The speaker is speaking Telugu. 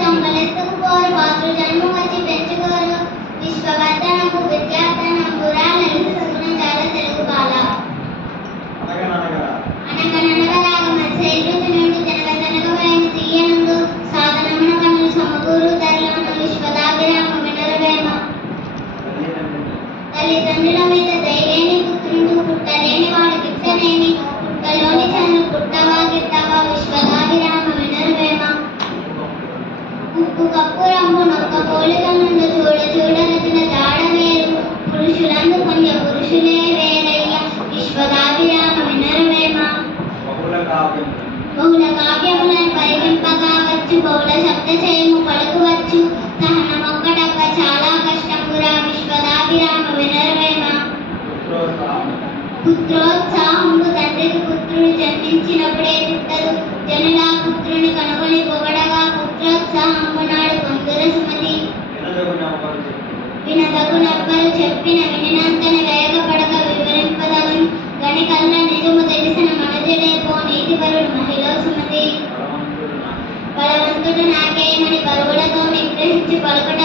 తొంగలెత్తుకుపోరు పాత్రు జన్మ వచ్చి పెంచుకోరు విశ్వవర్ధనకు విద్యార్థనంబురా లలిత సుగుణ చాలా తెలుగు బాల అనగనగరాగ మత్స్యరుచి నుండి జనగజనగమైన తీయనుండు సాధనమున పనులు సమకూరు ధరలను విశ్వదాభిరామ వినరవేమ తల్లిదండ్రుల మీద దయలేని పుత్రుడు పుట్టలేని వాడు గిట్టలేని పుట్టలోని చను పుట్టవా గిట్టవా విశ్వదాభిరామ వినరవేమ ఉప్పు కప్పు రంగు నొక్క పోలిక నుండి చూడ చూడ రచన జాడవేరు పురుషులందు కొంచెం పురుషులే వేరయ్య విశ్వదాభిరామ వినరవేమ బహుళ కావ్యములను పరిగింపగా వచ్చు బహుళ శబ్దశయము పలుకువచ్చు సహనమొక్కటక్క చాలా కష్టంపురా విశ్వదాభిరామ వినరవేమ పుత్రోత్సాహంబు తండ్రికి పుత్రుడు జన్మించినప్పుడే పుట్టదు జనులా పుత్రుని కనుగొని పొగడగా పుత్రోత్సాహంబు నాడు పొందుర సుమతి వినదగునెవ్వరు చెప్పిన వినినంతన వేగపడక వివరింపదగును గణికల్ల నిజము తెలిసిన మనుజుడే పో నీతిపరుడు మహిళ సుమతి బలవంతుడు నాకేమని పరుగులతో నిగ్రహించి పలుకట